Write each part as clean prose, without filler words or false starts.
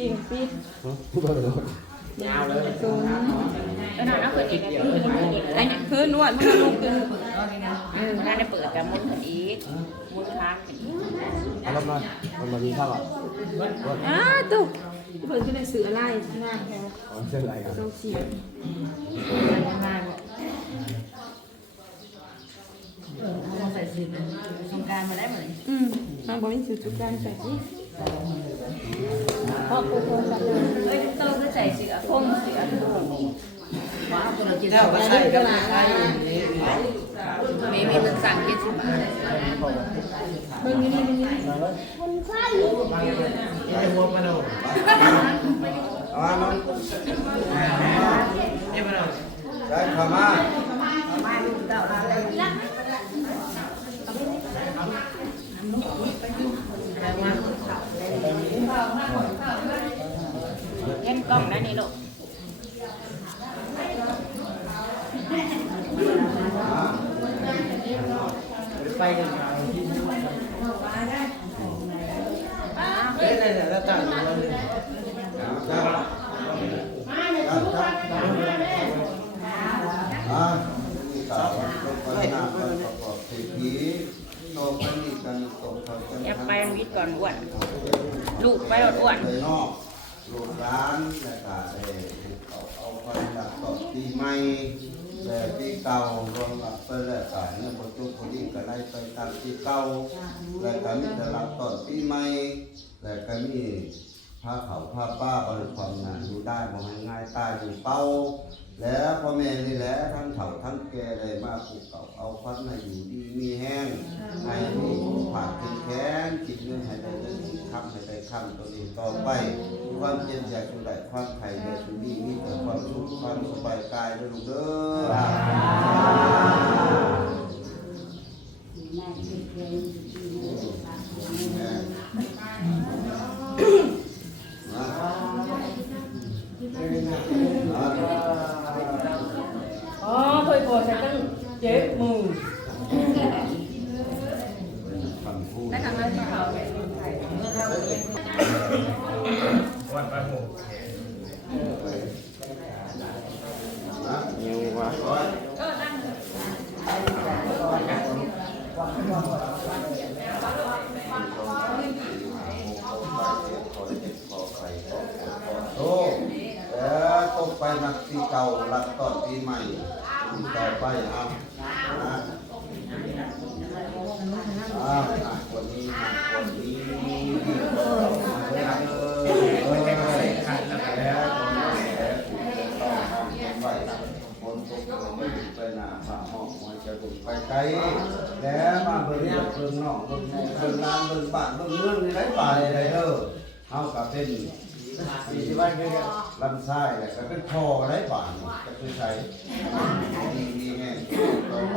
ริงปิดยาวเลยศูนย์ก็นอนเอาเปิดอีกไอ้คืนวดมันลูกคืนน่าได้เปิดกับมุนอีกมุนค้างอีกเอาลงมามันมาดีข้าวอ่ะตุ๊กเพิ่นก็ได้ซื้ออะไรงานแค่เส้นอะไรกันต้องเสียงานเอาใส่สีสงการมาได้เหมือนมันบ่มีซื้อทุกการใส่สิเพราะกูโทรศัพท์เอ้ยเติมด้วยใส่เสือพงเสือว้าวเราจิตแล้วก็ใช่ก็ใช่มีมันสั่ง70 บาทเบิ่งนี่มันใช่ไอ้หัวมันเอาเอามันนี่มันเอาได้ขามาลูกเต่าอะไรเล่นกล้องนะนี่ลูกไปกันได้เลยแล้วตั้งเราเลยอย่าไปวิทย์ก่อนอ้วนลูกไปรถอ้วนลูกร้านแต่ก็เอาไปดักต่อปีใหม่แต่ปีเก่ารวมกับไปแล้วก็เนี่ยพอจุกคนนี้ก็ไล่ไปตามปีเก่าแล้วก็มีแต่รับต่อปีใหม่แล้วก็มีผ้าขาวผ้าป้าบริความงานดูได้มองง่ายตายอยู่เป้าแล้วพ่อแม่นี่แหละทั้งเฒ่าทั้งแก่ได้มาปลูกเก่าเอาฟันให้อยู่ดีมีแห้งให้มีผ่านกินแค้นกินเงินให้ได้เงินคำให้ได้คำตัวนี้ต่อไปความเจ็บอยากอยู่ได้ความไข่อยากอยู่ดีมีแต่ความสุขความสบายกายด้วยลูกเด้อ๋อเคยโกรธฉันตั้งเจ็บมือได้ทำอะไรที่เขาวันไปหมดยังวะโอ้แล้วตกไปนักปีเก่ารับต่อปีใหม่ต่อไปเอาวันนี้วันนี้ไปหน้าฝ่าห้องมันจะดุไปไกลแล้วมาเบิ่งเบิ่งนอกเบิ่งงานเบิ่งบ้านเบิ่งเมืองนี่ได้ป่าได้เด้อเฮาก็เป็นที่ว่าคือลำไส้แหละก็เป็นคอได้ป่านี่ก็คือใช้ดีแม่ต่อไป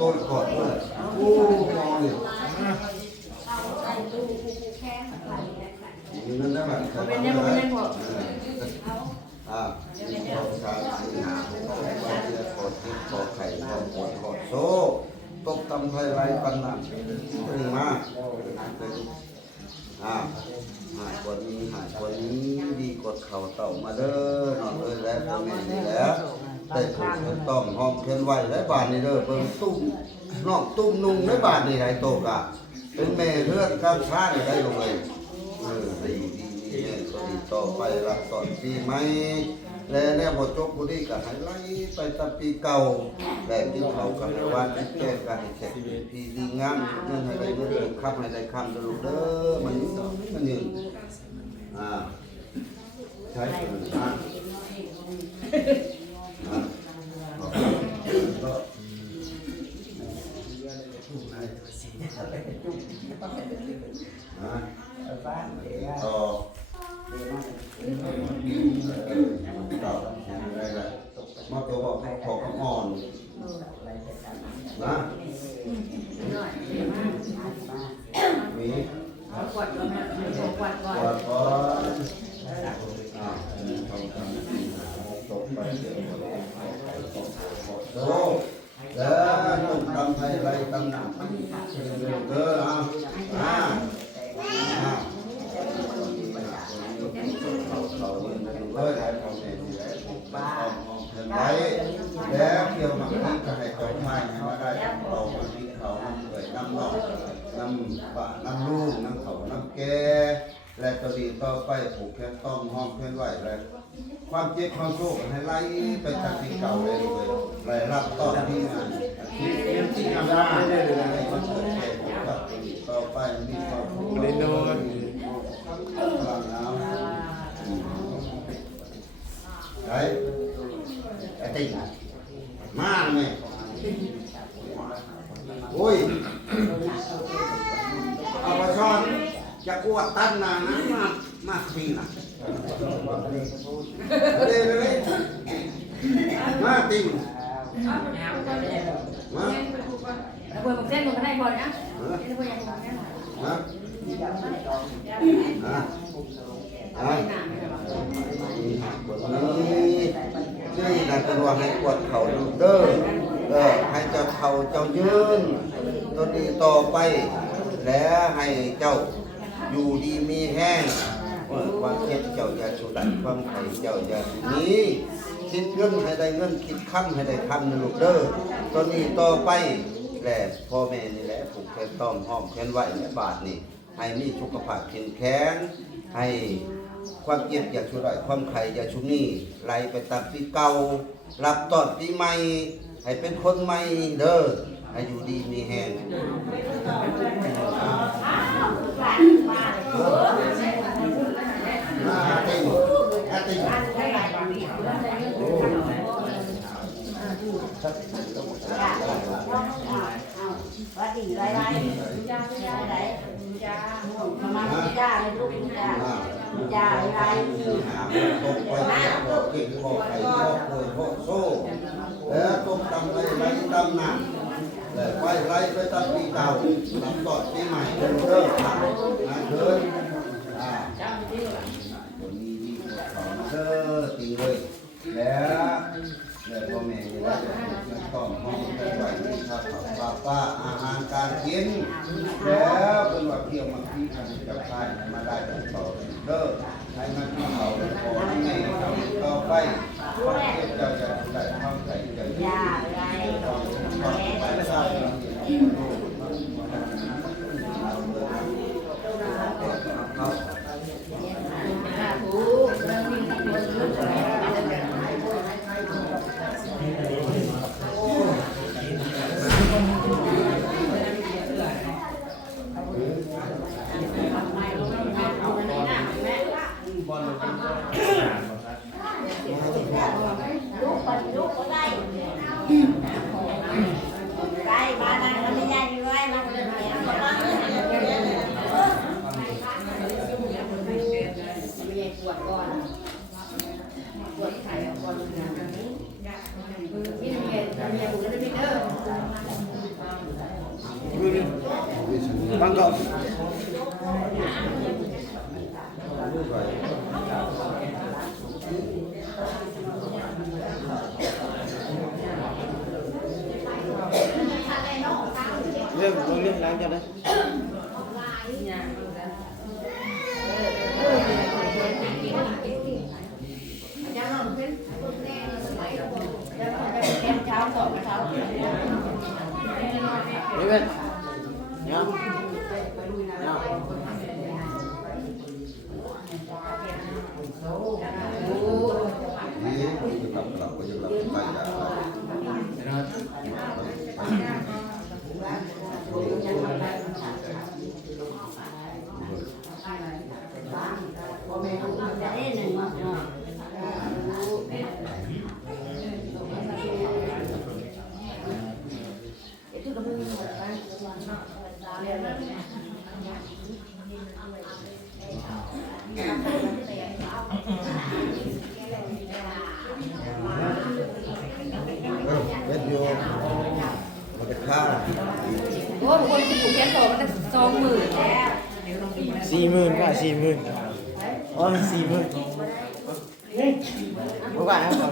ต้นกอดเลยโอ้มองดินั่นได้ไหมเป็นยังไงพอมีข้าวสารสีหนาข้าวเจียวขอดติ๊กขอไข่ขอปวดขอโซ่ตกตำไทยไรปันนั่นถึงมาหายกว่านี้ดีกดเข่าเต่ามาเด้อนอนเลยแล้วพ่อแม่นี่แล้วได้ถูกต้องห้องเข็นไหวได้บาทนี่เด้อเพิ่งตุ้มนอกตุ้มนุ่งได้บาทนี่ไรโตกะเป็นแม่เพื่อนข้างข้างได้ลงเลยดีเนี่ยก็ดีต่อไปรับตอนปีใหม่แล้วเนี่ยพอจบบุรีก็ให้ไล่ไปตามปีเก่าแต่ที่เขากันในวันที่แก้กันให้เสร็จปีดีงามเงินให้ได้เงินคำให้ได้คำดูเด้อมันยืนใช้เป็นต่อมาตัวบอกขอกระอ่อนนะมีกวาดก่อน ไปเดี๋ยวโอ้แล้วต้องทำให้ไรตำหนักเอาเขาได้เขาเนี่ยไว้แล้วเกี่ยวกับที่จะให้เขาไม่มาได้เราบางทีเขาเลยน้ำนอกน้ำบะน้ำลูกน้ำเขาน้ำแก่และตัวดีต่อไปผูกแขนต้องห้องเพื่อนไหวและความเจ็บความโศกให้ไล่ไปจากที่เก่าเลยไล่รับต่อที่งานที่ทำได้เลยต่อไปมีความผูกพันพลังน้ำไอ้ติ่งมาเนี่ยโอ้ยเอาไปซ่อนจะกวดตั้นนานะมาทีน่ะเลยมาติ่งมา แล้วเบอร์ของเส้นมึงก็ได้ก่อนนะเส้นเบอร์ยังคงแน่นอน ฮะนี่นะตัวให้กวดเขาเด้อให้เจ้าเขาเจ้ายืนตัวนี้ต่อไปแล้วให้เจ้าอยู่ดีมีแห้งความเจ็บเจ้าอย่าสุดันความไข่เจ้าอย่าสุนี้คิดเงินให้ได้เงินคิดคำให้ได้คำนะลูกเด้อตัวนี้ต่อไปแหละพ่อแม่นี่แหละผูกแขนต้องห้อมแขนไหวและบาทนี่ให้มีสุขภาพแข็งแรงให้ความเจ็บอย่าชุดไรความไข่อย่าชุดนี้ไล่ไปตัดปีเก่ารับตอดปีใหม่ให้เป็นคนใหม่เด้อให้อยู่ดีมีแหงว่าดีไรไรจ้าไรจ้ามาจ้าเลยลูกจ้าไรตกไปแล้วเก่งพอไข่พอเปิดพอโซ่แล้วตกตำไรไรตำหนักแล้วไปไรไปตัดปีเก่าตัดตอดปีใหม่เริ่มงานเดินคนนี้ดีของเธอตีเลยแล้วพ่อแม่จะได้ต้องห้องเป็นไหวที่ข้าวข้าวป้าอาหารการกินแล้วเป็นว่าเที่ยวมาที่ทำกับข้าวมาได้ต่อเด้อให้มันมาเอาพอที่ไงต่อไปความเที่ยวจะได้ความใจจะดีความไปได้ลูกก็ได้ได้มาได้มันไม่ได้ด้วยมันเนี้ยมันไม่ปวดก่อนปวดไข่ก่อนพี่เมียบุกแล้วพี่เด้อบางกอกเรื่องล้างจะได้นี่เป็นเนี่ยนี่คือทำหลักก็ยังหลักไม่ได้เป็นโยมันจะฆ่า โอ้บางคนที่ผูกแขนต่อมันจะ20,000 40,000 ค่ะ 40,000 อ๋อ 40,000 พวกว่านะครับ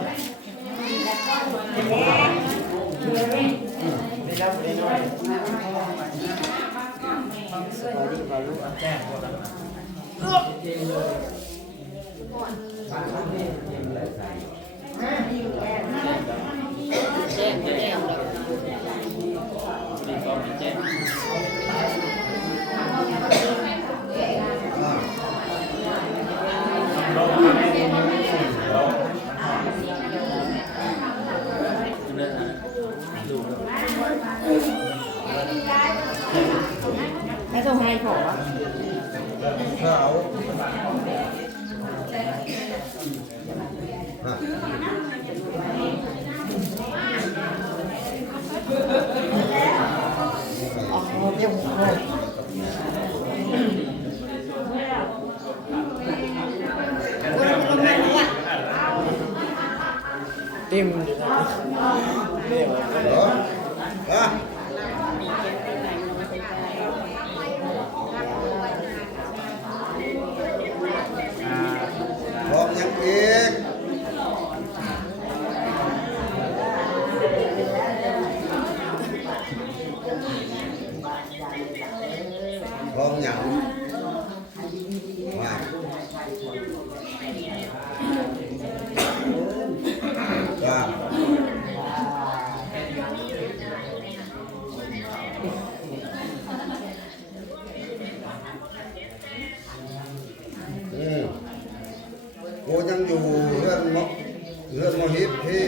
ไม่รับไม่น้อยสบายดีป่ะลูกแจ้งก่อนไม่ต้องให้ขอ เขาเต็มเลยเต็ม เหรอพร้อมยังอีกพร้อมยังว่ากูยังอยู่เรื่องมหิตที่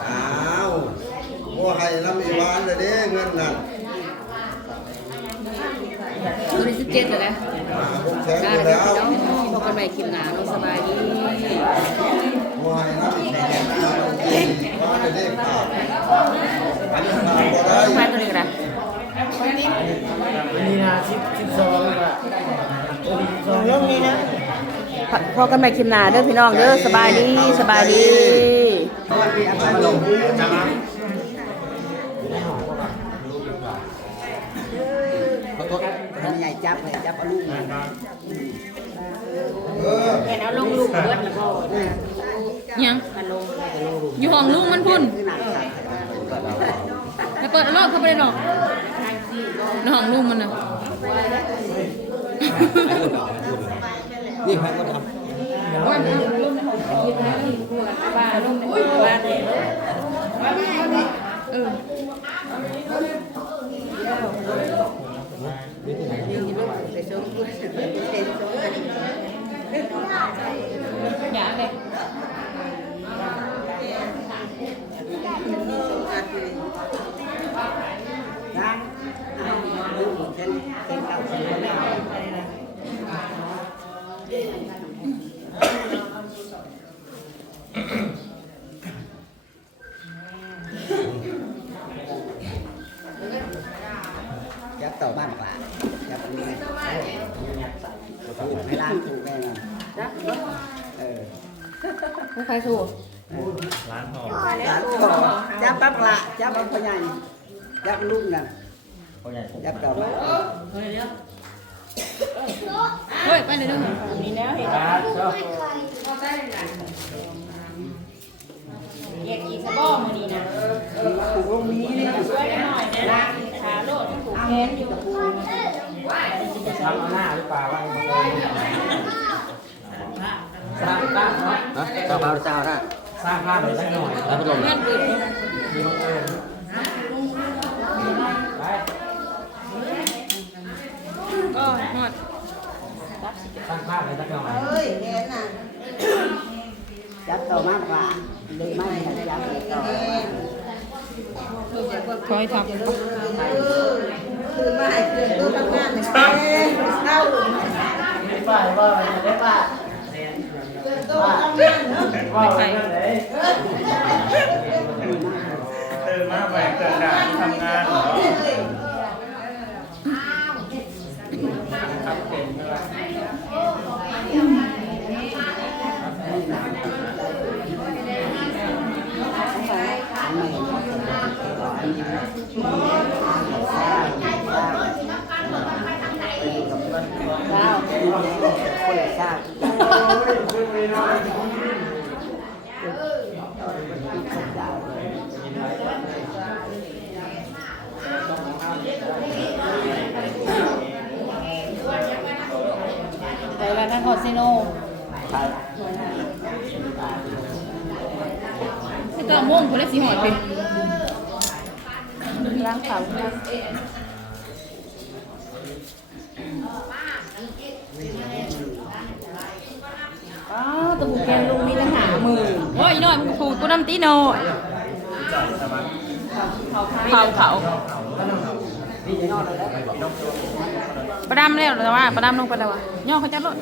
อ้าวกูให้น้ำอีวานเลยเด้เงินนั่นตัวที่17เลยนะ ผมแชร์ ได้ ไป แล้ แล้ว ว พี่น้องพบกันใหม่คลิปหน้าสบายดี กูให้น้ำอีวานเลยเด้ข่าวอันนี้ข่าวบ่ได้ ไปตัวนี้กันนะ นี่นะ12อ่ะ12ลงนี่นะ พบกันใหม่คลิปหน้าเด้อพี่น้องเด้อสบายดีสบายดี ใหญ่จับเลยจับเอาลูกมา เห็นเอาลงลูกเบิดแล้วก็ยังอยู่ห้องลุงมันพุ่นแล้วเปิดรอบเข้าไปเลยหรอกในห้องลุงมันน่ะ นี่ใครก็ทำ ว่าลุงในห้องกินนะนี่บ้าลุงในบ้านอย่าเลยยับต่อบ้านกว่ายับนี่ถูกไม่ล้างถูกแน่นอน ใครสู้ ร้านต่อจับปั๊บละจับปั๊บพ่อใหญ่จับลูกน่ะจับต่อมา เฮ้ยไปเลยด้วยมีแล้วเห็นอยากกินสะบ้อมือนี้นะถูกลงนี้เลยช่วยหน่อยนะล้างขาโลดถูกแขนอยู่ทำเอาหน้าหรือเปล่าว่าสร้างบ้านเนาะสร้างบ้านเจ้าท่าสร้างบ้านเลยสักหน่อยแล้วพัดลมดีมากเลยไป ก็หมด สร้างบ้านเลยสักหน่อยเฮ้ยแกน่ะจับต่อมากกว่าเลยไม่จับต่อ คอยทำ คือมาให้เกิดตัวทำงานไม่ใช่เข้าไม่ไปว่าไม่ไปเกิดตัวทำงานเนาะว่าไปเลยตื่นมาแบกเกิดด่านทำงานเหรอครับเก่งเลย เช้าคนละเช้าไปแล้วนครซิโน ให้ตัวม่วงคนละสีหอดเป็น ล้างขาตัวผูกแกนลุงมีตั้งหามือ โอ้ยน้อยมึงผูกกูน้ำตีน้อยเขาประดำแล้วแต่ว่าประดำลงไปแล้วว่ะย่อเขาจะลด